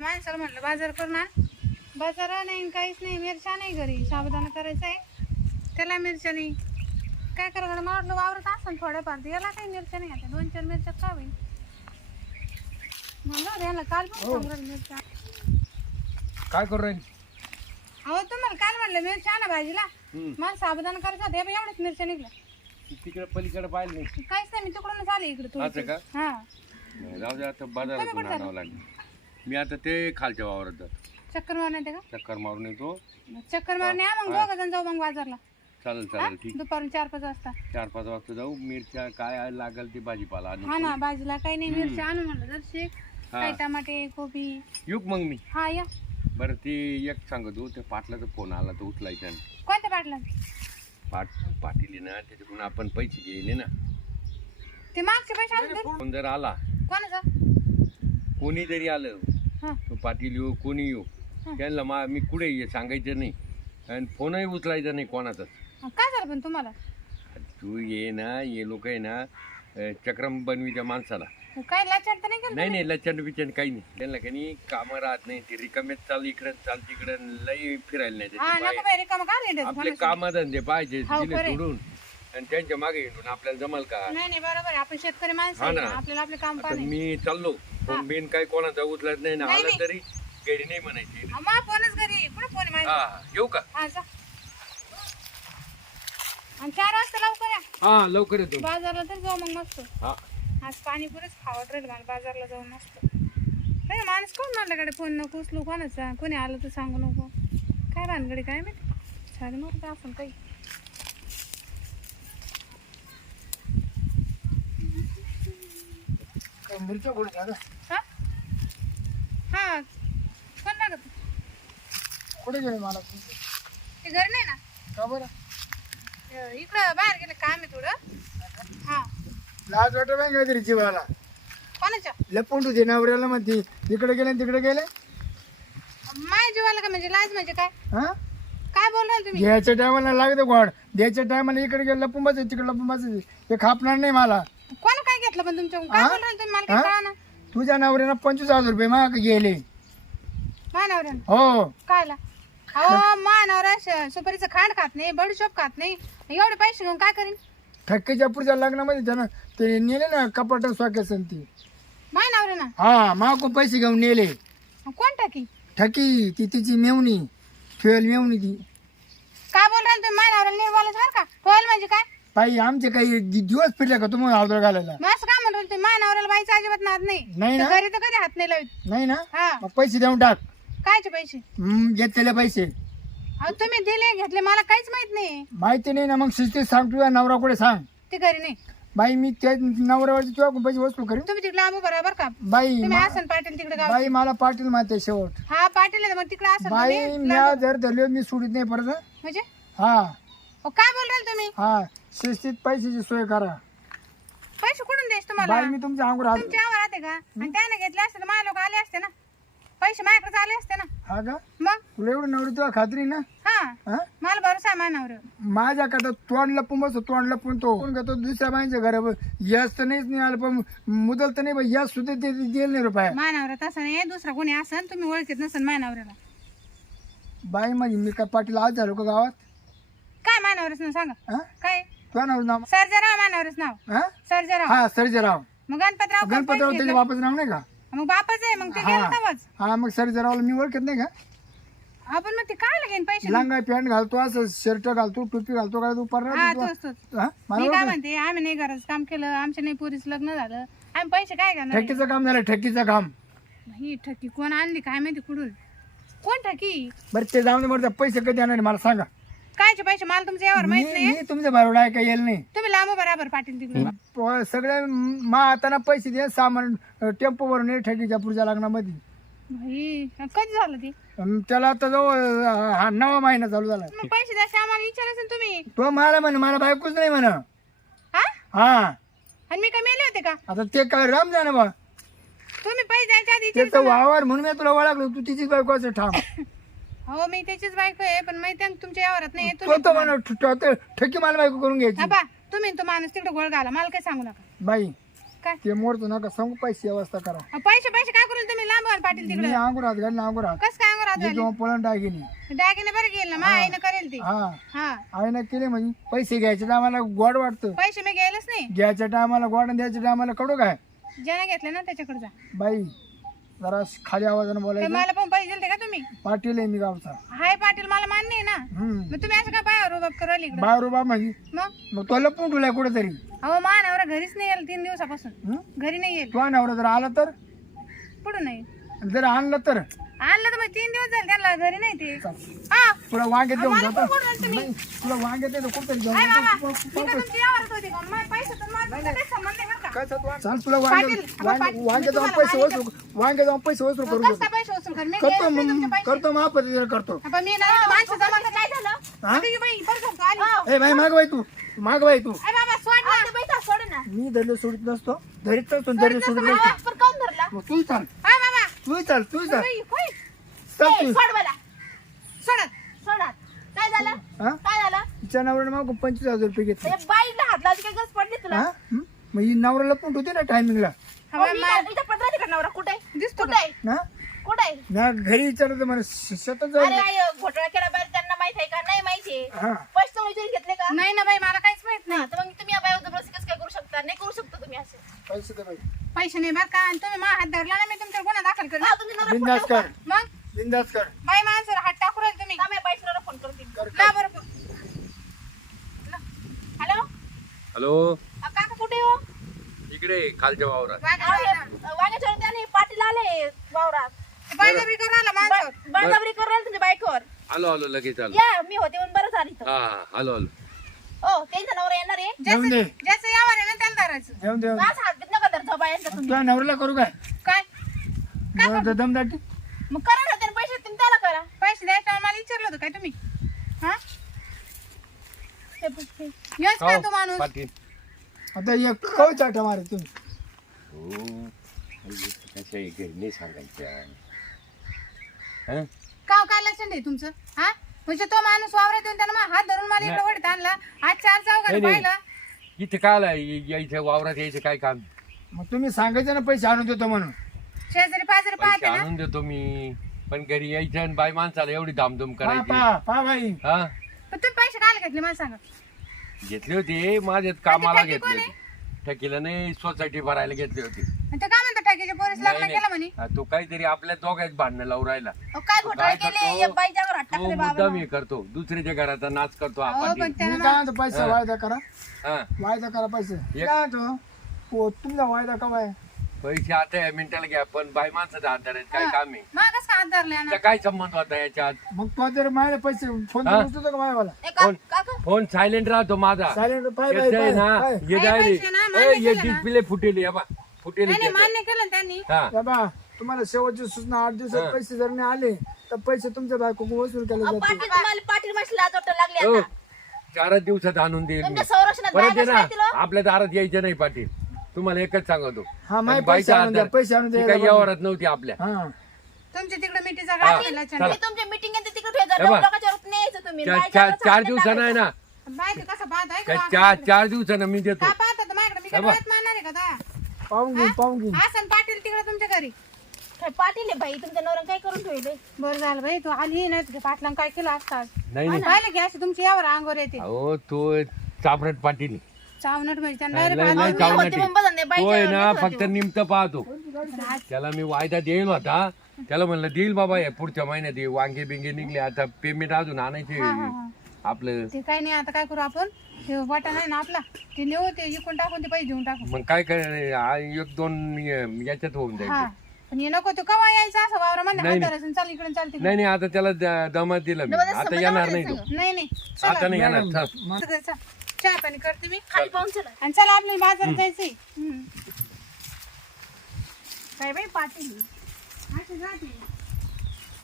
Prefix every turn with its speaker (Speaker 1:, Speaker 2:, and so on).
Speaker 1: माणसाला म्हटलं बाजार करून आण बाजार नाही काहीच नाही. मिरच्या नाही घरी. साबुदाणा करायचा आहे. त्याला मिरच्या नाही. काय करा मला वाटलं वावरत असं थोड्याफार. याला काही मिरच्या नाही. आता दोन चार मिरच्या का होईल म्हणलं याला काल पण राहिली मिरच्या.
Speaker 2: काय करू राहील?
Speaker 1: अहो तुम्हाला काल म्हणलं मिरच्या आणा भाजीला. मला साबुदाणा करायचा होता. हे एवढ्याच मिरच्या निघल्या.
Speaker 2: तिकडे पलीकडे पाहिलं नाही.
Speaker 1: काहीच नाही. मी तिकडूनच आले इकडे
Speaker 2: असं का?
Speaker 1: थोडं हा.
Speaker 2: जाऊ दे आता बाजारातून आणावं लागेल. मी आता ते खालच्या वावरात जातो.
Speaker 1: चक्कर मारून येते का?
Speaker 2: चक्कर मारून येतो.
Speaker 1: चक्कर मारून या मग दोघं जण जाऊ मग बाजारला.
Speaker 2: चालेल चालेल ठीक.
Speaker 1: दुपारून चार पाच वाजता.
Speaker 2: चार पाच वाजता जाऊ. मिरच्या काय लागेल ती भाजीपाला आणि
Speaker 1: हा ना भाजीला काही नाही मिरची आणू म्हणलं जरशी
Speaker 2: हा.
Speaker 1: काही टमाटे कोबी.
Speaker 2: येऊ का मग मी?
Speaker 1: हा या.
Speaker 2: बरं ते एक सांगतो ते पाटलाचा फोन आला तर उचलायचा नाही.
Speaker 1: कोणत्या पाटला
Speaker 2: पाट पाटील आहे ना त्याच्याकडून आपण पैसे घेले ना.
Speaker 1: ते मागचे पैसे आणले
Speaker 2: फोन जर आला.
Speaker 1: कोणाचा?
Speaker 2: कोणी जरी आलं तो पाटील येऊ कोणी येऊ? त्यांना मा मी कुठे ये सांगायचं नाही. आणि फोनही उचलायचा नाही कोणाचाच
Speaker 1: काय झालं पण तुम्हाला?
Speaker 2: तू ये ना ये लोक आहे ना अं, चक्रम बनवीच्या माणसाला.
Speaker 1: काय लाचार तर नाही केलं
Speaker 2: नाही नाही लचंड बिचंड काही नाही. त्यांना काही कामं राहत नाही. ते रिकामेच चाल इकडं चाल तिकडं लई फिरायला नाही
Speaker 1: हा बाई रिकामं का
Speaker 2: आपले काम धंदे पाहिजे
Speaker 1: हो,
Speaker 2: दिले
Speaker 1: खरंय.
Speaker 2: सोडून. आणि त्यांच्या मागे हिंडून आपल्याला जमल का?
Speaker 1: नाही नाही बरोबर आहे. आपण शेतकरी माणसं
Speaker 2: हा
Speaker 1: आहे.
Speaker 2: ना.
Speaker 1: आपल्याला आपले काम
Speaker 2: आता
Speaker 1: पाहिजे
Speaker 2: मी चाललो. फोन बिन काही कोणाचा उचलत नाही ना.
Speaker 1: नाही,
Speaker 2: आला
Speaker 1: नाही.
Speaker 2: तरी घरी नाही म्हणायचे.
Speaker 1: मा फोनच घरी. कुठे फोन आहे माझा?
Speaker 2: हा. येऊ का?
Speaker 1: हा जा. आणि चार वाजता लवकर या.
Speaker 2: हा लवकर येतो.
Speaker 1: बाजारला तर जाऊ मग मस्त.
Speaker 2: हा.
Speaker 1: आज पाणीपुरीच खावत राहील मला. बाजारला जाऊन मस्त. नाही माणूस कोण माझ्याकडे फोन नको उचलू? कोणाचा? कोणी आलं तर सांगू नको. काय भानगडी काय माहिती? साडे मग असं काही.
Speaker 3: मिरच्या गोळी झालं
Speaker 1: हा? हा लागत
Speaker 3: कुठे गेले मला?
Speaker 1: ते घरी नाही ना?
Speaker 3: का बरं?
Speaker 1: अं, इकडं बाहेर गेलं काम आहे थोडं. हा.
Speaker 3: लाज वाटत नाही काहीतरी जीवाला?
Speaker 1: कोणाच्या?
Speaker 3: लपून तू नवऱ्याला म्हणते इकडे गेले आणि तिकडे गेले?
Speaker 1: माय जीवाला का म्हणजे लाज म्हणजे काय?
Speaker 3: हा?
Speaker 1: काय बोल राहिले तुम्ही?
Speaker 3: घ्यायच्या टायमाला लागतं गोड. द्यायच्या टायमाला इकडे गेलं लपून बसायचं तिकडे लपून बसायचं. ते खापणार नाही मला.
Speaker 1: घेतलं पण तुमच्याकडून. काय
Speaker 3: हा?
Speaker 1: बोल राहिले तुम्ही? मला काय
Speaker 3: हा?
Speaker 1: कळा ना
Speaker 3: तुझ्या नवऱ्यानं पंचवीस हजार रुपये माग गेले.
Speaker 1: मानावऱ्यानं
Speaker 3: हो.
Speaker 1: कायला? अहो मानावर सुपारीचं खांड खात नाही बडीशोप खात नाही. एवढे पैसे घेऊन काय करीन?
Speaker 3: ठक्केच्या पुढच्या लग्नामध्ये त्यानं ते नेले ना कपाट स्वाक्यासन ती
Speaker 1: मानावर ना
Speaker 3: हा मागून पैसे घेऊन नेले.
Speaker 1: कोण टाकी
Speaker 3: ठकी ती तिची मेवणी फेल मेवणी ती.
Speaker 1: काय बोल तुम्ही? मानावर बोलायचं बरं का? होईल म्हणजे काय?
Speaker 3: बाई आमचे काही दि- दिवस फिरले का तुम्हाला अवदळ घालायला?
Speaker 1: मग असं काय म्हणतो तुम्ही मानावऱ्याला बाईचं अजिबात नाद नाही.
Speaker 3: नाही
Speaker 1: तर
Speaker 3: ना?
Speaker 1: घरी तर कधी हात नाही लावित?
Speaker 3: नाही ना?
Speaker 1: हा.
Speaker 3: मग पैसे देऊन टाक.
Speaker 1: कायचे पैसे?
Speaker 3: हम्म, घेतलेले पैसे.
Speaker 1: अहो तुम्ही दिले घेतले मला काहीच माहीत नाही.
Speaker 3: माहिती नाही ना मग शिस्तीत सांग तुझ्या नवरा कुठे सांग?
Speaker 1: ते घरी नाही.
Speaker 3: बाई मी त्या नवऱ्यावरती तुझ्या पैसे वस्तू करीन.
Speaker 1: तुम्ही तिकडे आबू बरोबर का.
Speaker 3: बाई
Speaker 1: तुम्ही
Speaker 3: मा-
Speaker 1: आसन पाटील तिकडे गाव
Speaker 3: बाई मला पाटील माहिती शेवट.
Speaker 1: हा पाटील आहे मग तिकडे आसन
Speaker 3: बाई
Speaker 1: तुम्ही.
Speaker 3: मी जर धरले मी सोडित नाही परत. हं?
Speaker 1: म्हणजे?
Speaker 3: हा.
Speaker 1: अहो, काय बोल राहिले तुम्ही?
Speaker 3: हा शिस्तीत पैशाची सोय करा.
Speaker 1: पैसे कुठून द्यायचे तुम्हाला?
Speaker 3: बाई मी तुमच्या अंगूर हात
Speaker 1: तुमच्या आवर राहते का? आणि त्याने घेतले असते तर माझ्या लोक आले असते ना? पैसे माझ्याकडे आले असते ना?
Speaker 3: हा का?
Speaker 1: मग?
Speaker 3: तुला एवढं नवरी तुला खात्री ना?
Speaker 1: हा.
Speaker 3: हा?
Speaker 1: मला भरोसा आहे मानावर.
Speaker 3: माझ्या करता तोंड लपून बसतो तोंड लपून तो. कोण करतो? दुसऱ्या बाईंच्या घरा यस तर नाहीच नाही आलं पण मुदल तर नाही यस सुद्धा ते दिले नाही रुपया.
Speaker 1: मानावर तसं नाही. दुसरा कोणी असन तुम्ही ओळखीत नसन मानावऱ्याला
Speaker 3: बाई माझी मी काय पाटील आज झालो का गावात?
Speaker 1: मानावरच नाव सांगा.
Speaker 3: हा?
Speaker 1: काय?
Speaker 3: तुझ्या नाव? नाव
Speaker 1: सर्जराव मानावरच नाव.
Speaker 3: हा?
Speaker 1: सर्जराव.
Speaker 3: हा सर्जेराव.
Speaker 1: मग गणपतराव
Speaker 3: गणपतराव त्याच्या बापाचं नाव नाही का?
Speaker 1: मग बापाच आहे मग ते गेलं तेव्हाच
Speaker 3: हा मग सर्जेरावला मी ओळखत नाही का?
Speaker 1: आपण मग ते काय लागेल पैसे?
Speaker 3: लांगा पॅन्ट घालतो असं शर्ट घालतो टोपी घालतो का तू
Speaker 1: हा
Speaker 3: परत
Speaker 1: तोच तोच.
Speaker 3: हा? मला
Speaker 1: मी काय म्हणते आम्ही नाही घराचं काम केलं आमच्या नाही पुरीच लग्न झालं. आम्ही पैसे काय घेणार?
Speaker 3: ठकीचं काम झालं ठकीचं काम.
Speaker 1: ही ठकी कोण आणली काय माहिती कुठून? कोण ठकी?
Speaker 3: बरं ते जाऊन बरं पैसे कधी येणार मला सांगा.
Speaker 1: कायचे पैसे? मला तुमच्या यावर
Speaker 3: मी
Speaker 1: माहीत नाही
Speaker 3: मी तुमच्या बरोबर आहे का येईल नाही?
Speaker 1: तुम्ही लांब बराबर पाटील तिकडे
Speaker 3: प- सगळे मा आता पैसे दे सामान टेम्पो वरून ये ठकीच्या पुढच्या लग्नामध्ये.
Speaker 1: कधी झालं ते?
Speaker 3: अन त्याला आता जवळ हा नवा महिना चालू झाला.
Speaker 1: मग पैसे द्यायचे आम्हाला विचारायचं ना तुम्ही.
Speaker 3: तो मला म्हणे मला बायकोच नाही म्हणा.
Speaker 1: हा?
Speaker 3: हा.
Speaker 1: आणि मी काय मेले होते का?
Speaker 3: आता ते काय राम जा ना बा.
Speaker 1: तुम्ही पैसे द्यायच्या आधी
Speaker 3: त्याचं वावर म्हणून मी तुला ओळखलो तू तिचीच बायको असं ठाम
Speaker 1: हो मी त्याचीच बायको आहे पण माहिती आहे ना तुमच्या यावरात नाही
Speaker 3: तो
Speaker 1: तुम्ही
Speaker 3: तो म्हणा ठकी मला बायको करून घ्यायची.
Speaker 1: हा बा तुम्ही तो माणूस तिकडे गोळ घाला मला काही सांगू नका.
Speaker 3: बाई
Speaker 1: काय?
Speaker 3: ते मोरतो नका सांगू पैसे व्यवस्था करा.
Speaker 1: अहो, पैसे पैसे काय करून तुम्ही लांब व्हाल पाटील तिकडे?
Speaker 3: मी अंगूर हात घालून अंगूर हात
Speaker 1: कस काय अंगावर
Speaker 3: हे जेव्हा पळण डागिनी
Speaker 1: दागिने बरं गेल ना माझ्या आईनं करेल ती.
Speaker 3: हा.
Speaker 1: हा.
Speaker 3: आईनं केले म्हणजे पैसे घ्यायच्या टायमाला गोड वाटतं.
Speaker 1: पैसे मी गेलेच नाही.
Speaker 3: घ्यायच्या टायमाला गोड आणि द्यायच्या टायमाला कडू काय?
Speaker 1: ज्याने घेतले ना त्याच्याकडे जा.
Speaker 3: बाई जरा खाली आवाजानं
Speaker 1: काय
Speaker 3: बोलायचं.
Speaker 1: मला पण पैसे दिले का तुम्ही?
Speaker 3: पाटील आहे मी गावचा.
Speaker 1: हाय पाटील मला मान्य आहे ना.
Speaker 3: हम्म.
Speaker 1: मग तुम्ही असं काय पायावर उभा करायला इकडं?
Speaker 3: बाय रुबा म्हणजे?
Speaker 1: मग?
Speaker 3: मग तो लपून ठेवलाय कुठेतरी.
Speaker 1: अहो मानावर घरीच नाही येईल तीन दिवसापासून.
Speaker 3: हं?
Speaker 1: घरी नाही येईल.
Speaker 3: तो नवरा जर आला तर?
Speaker 1: पुढे नाही?
Speaker 3: जर आणलं तर?
Speaker 1: आणलं तर मग तीन दिवस झाले त्यांना घरी नाही ते. हा.
Speaker 3: तुला वांगे देऊन
Speaker 1: मला
Speaker 3: जातो.
Speaker 1: पण बोलवाल तुम्ही.
Speaker 3: नाही, तुला वांगे देतो कुठेतरी घेऊन
Speaker 1: हाय बाबा
Speaker 3: जातो.
Speaker 1: मी काय तुमची यावरच होती का माझे पैसे तर माझा तुमचा काही संबंध नाही बरं का.
Speaker 3: काय चालू तुला वांगे
Speaker 1: पाटील, अगं
Speaker 3: वांगे
Speaker 1: पाटील,
Speaker 3: वांगे
Speaker 1: मी
Speaker 3: जाऊन
Speaker 1: तुम्हाला
Speaker 3: पैसे वसूल वांगे जाऊन पैसे वसूल
Speaker 1: पैसे कर? मी
Speaker 3: करतो
Speaker 1: तुमचे
Speaker 3: मग-
Speaker 1: पैसे.
Speaker 3: करतो मग करतो.
Speaker 1: आपण मी ना माणसं काय झालं?
Speaker 3: हा?
Speaker 1: तुझी बाई बरं करतो आली.
Speaker 3: ए भाई माग बाई तू. माग बाई तू.
Speaker 1: अरे बाबा सोड ना. बाई सोड ना.
Speaker 3: मी धरले सोडित नसतो. धरीत नसतो धरले सोडित नसतो
Speaker 1: पण काऊन धरला?
Speaker 3: मग तूही चाल.
Speaker 1: बाबा.
Speaker 3: तूही चाल तूही चाल.
Speaker 1: बाई होय.
Speaker 3: चल तू.
Speaker 1: सोड मला. सोडत सोडत काय झालं?
Speaker 3: हा?
Speaker 1: काय झालं?
Speaker 3: तिच्या नवऱ्याने मग पंचवीस हजार रुपये घेतले.
Speaker 1: बाईला हात लावली काय गरज पडली तुला?
Speaker 3: हा? हं? मग ही नवऱ्याला पण होती ना टायमिंगला
Speaker 1: इथं पडला का नवरा? कुठे? कुठे
Speaker 3: ना?
Speaker 1: कुठे
Speaker 3: ना घरी विचारलं तर मला
Speaker 4: अरे आई घोटाळा केला बाहेर त्यांना माहीत आहे का? नाही माहिती आहे.
Speaker 3: हा.
Speaker 4: पैसे तुम्ही विचारून घेतले का?
Speaker 1: नाही ना बाई मला काहीच माहीत नाही.
Speaker 4: हा, तर मग तुम्ही या बाई जबरदस्ती कसं काय करू शकता? नाही करू शकता तुम्ही असं.
Speaker 3: पैसे दे बाई
Speaker 1: पैसे नाही बरं का? आणि तुम्ही माझा हात धरला ना मी तुमच्यावर गुन्हा दाखल करेन.
Speaker 4: हा, तुमच्या नवरा
Speaker 3: बिंदास कर.
Speaker 1: मग?
Speaker 3: बिंदास कर.
Speaker 1: बाई माणसाला हात टाकू राहिले तुम्ही.
Speaker 4: थांब, या बाईसला फोन करते
Speaker 3: कर
Speaker 1: ना बरं
Speaker 4: हॅलो?
Speaker 2: हॅलो? इकडे खालच्या वावरात.
Speaker 4: वांग्याच्या त्याने पाटील आले वावरात.
Speaker 1: बळजबरी
Speaker 4: तुमच्या बायकोवर.
Speaker 2: आलो आलो लगेच आलो.
Speaker 4: या मी होते म्हणून बरं झालं
Speaker 2: हा हा आलो आलो.
Speaker 4: हो त्यांचा नवरा येणार आहे?
Speaker 3: दे.
Speaker 1: ज्याचं यावर आहे ना त्याला धरायचं.
Speaker 3: दे
Speaker 4: माझा हात बीत नका धर झोपा यांचा तुम्ही.
Speaker 3: तुझ्या नवऱ्याला करू काय?
Speaker 1: काय?
Speaker 3: द- दमदाटी
Speaker 4: मग करा ना त्याने पैसे तुम्ही त्याला करा.
Speaker 1: पैसे द्यायचं मला विचारलं होतं काय तुम्ही? हा?
Speaker 4: हे
Speaker 1: का तू माणूस.
Speaker 2: पाटील.
Speaker 3: आता एक कव चाटा मारे तुम्ही.
Speaker 2: हो कशा घरी नाही सांगायच्या. हं?
Speaker 1: काव काय लक्षण आहे तुमचं? हा? म्हणजे तो माणूस वावरात येऊन त्यानं माझा हात धरून मला इकडे वडीत आणला. आज चार चौघात
Speaker 2: नाही, नाही.
Speaker 1: पाहिलं.
Speaker 2: इथे काय आला यायचं वावरात यायचं काय काम?
Speaker 3: मग तुम्ही सांगायचं ना पैसे आणून देतो म्हणून.
Speaker 1: शेजारी पाजारी
Speaker 2: पैसे
Speaker 1: पाहते ना.
Speaker 2: आणून देतो मी. पण घरी यायचं आणि बाई माणसाला एवढी धामधूम
Speaker 3: पा
Speaker 2: करायची.
Speaker 3: पा पा बाई.
Speaker 2: हा?
Speaker 1: पण तुम्ही पैसे काय घेतले मला सांगा.
Speaker 2: घेतले होते. माझ्यात कामाला
Speaker 1: कोण
Speaker 2: घेतले होते. ठकीला नाही सोसायटी भरायला घेतले होते.
Speaker 1: आणि ते काय म्हणतात टाकीच्या पोरीस
Speaker 2: नाही,
Speaker 1: लग्न
Speaker 2: नाही.
Speaker 1: केलं म्हणे?
Speaker 2: हा, तो काहीतरी आपल्या दोघांच भांडणं लावून राहिला.
Speaker 4: अहो, काय घोटाळे
Speaker 2: काय
Speaker 4: केले?
Speaker 2: करतो?
Speaker 4: या बाईच्या घरात
Speaker 2: तो
Speaker 4: टाकले
Speaker 2: मुद्दा
Speaker 4: बाबा
Speaker 2: मी करतो. दुसऱ्याच्या घराचा नाच करतो
Speaker 1: अहो
Speaker 2: आपण.
Speaker 1: पण
Speaker 3: मी
Speaker 1: त्यानं
Speaker 3: काय म्हणतो पैसे. वायदा करा?
Speaker 2: हा.
Speaker 3: वायदा करा पैसे. मी
Speaker 2: एक-
Speaker 3: काय म्हणतो? हो तुमचा वायदा कवा आहे?
Speaker 2: पैसे आता या मिनिटाला घ्या पण बाई माणसाचा हात धरायचं काय काम आहे? काय संबंध होता याच्यात?
Speaker 3: मग तो जर माझ्या पैसे फोन
Speaker 2: हा?
Speaker 3: उचलतो का माझ्यावाला
Speaker 2: फोन सायलेंट राहतो माझा.
Speaker 3: सायलेंट पाय बाय
Speaker 2: येतंय
Speaker 3: पाय
Speaker 2: ना
Speaker 3: पाय.
Speaker 1: काही
Speaker 2: डायरी
Speaker 1: पैसे ना, मान्य केलं ना.
Speaker 2: डिस्प्ले फुटेली हे बा. फुटेली.
Speaker 1: मान्य केलं ना त्यांनी.
Speaker 2: हा.
Speaker 3: तुम्हाला शेवटची सूचना आठ. दिवसात पैसे जर नाही आले तर पैसे तुमच्या बायको वसूल केले
Speaker 4: अहो,
Speaker 3: जातील.
Speaker 4: पाटील तुम्हाला पाटील माशी लाज वाटायला लागली
Speaker 2: हो,
Speaker 4: आता.
Speaker 2: चारच दिवसात आणून देईल मी.
Speaker 4: तुमच्या संरक्षणात
Speaker 2: परत
Speaker 4: बाया
Speaker 2: ये
Speaker 4: कसं
Speaker 2: ना
Speaker 4: राहतील?
Speaker 2: आपल्या दारात यायचं नाही पाटील. तुम्हाला एकच सांगतो.
Speaker 3: हा माय
Speaker 2: आणि
Speaker 3: पैसे
Speaker 2: बाईचा
Speaker 3: आणून द्या
Speaker 2: आधार
Speaker 3: पैसे आणून
Speaker 2: ती
Speaker 3: द्या
Speaker 2: काही व्यवहारात नव्हती आपल्या.
Speaker 3: हा.
Speaker 1: तुमच्या तिकडे मिठीचा
Speaker 2: हा.
Speaker 1: गाठ केला
Speaker 2: चला.
Speaker 4: मी तुमच्या मीटिंग आहे तिकडे ठेवायचं
Speaker 2: हे बघ.
Speaker 4: लोकांच्या वरती नाही यायचं तुम्ही.
Speaker 2: चार- चार दिवसानं आहे ना.
Speaker 1: माहिती कसं पाहत आहे
Speaker 2: काय
Speaker 1: का
Speaker 2: चार चार दिवसानं मी देतो.
Speaker 1: का पाहत होतं माझ्याकडे. मी काय
Speaker 2: हे बघ.
Speaker 1: डोळ्यात मारणार आहे का दया
Speaker 3: पाहून घेईन पाहून घेईन.
Speaker 1: आसन पाटील तिकडे तुमच्या घरी.
Speaker 4: काय पाटील आहे बाई? तुमच्या नवरा काय करून ठेवले
Speaker 1: बरं झालं बाई तू आली नाही तुझ्या पाटलांना काय केलं असतात
Speaker 2: नाही नाही.
Speaker 1: पाहिलं की अशी तुमची यावर अंगवर येते.
Speaker 2: अहो तो चापरट पाटील
Speaker 1: चावनट म्हणजे त्यांना
Speaker 2: लय-
Speaker 1: direct
Speaker 2: लय
Speaker 1: हात-
Speaker 2: चावनाटी.
Speaker 4: होती मुंबईत आणि
Speaker 2: तो
Speaker 4: बाईच्या
Speaker 2: आहे ना फक्त निमत पाहतो. त्याला मी वायदा देईल होता त्याला म्हणलं देईल बाबा या पुढच्या महिन्यात ये. वांगे बिंगे निघले आता पेमेंट अजून आणायचे. आपलं.
Speaker 1: ते काही नाही आता काय करू आपण? ते वाटा नाही ना आपला? ते नेऊ ते इकून टाकून ते पैसे देऊन टाकू.
Speaker 2: मग काय काय एक दोन याच्यात होऊन जाईल
Speaker 1: हा. पण हे नको तो कवा यायचं असं वावरामध्ये
Speaker 2: नाही,
Speaker 1: चाल
Speaker 2: नाही नाही आता त्याला द- दमात दिलं मी. आता येणार नाही तो.
Speaker 1: नाही नाही.
Speaker 2: आता नाही येणार चल.
Speaker 1: चला चला. चहा पाणी करते मी.
Speaker 4: खाली पाहून चला.
Speaker 1: आणि चला आपल्याला बाजारात जायचंय. हम्म. काय बाई पाटील? अशी जाते.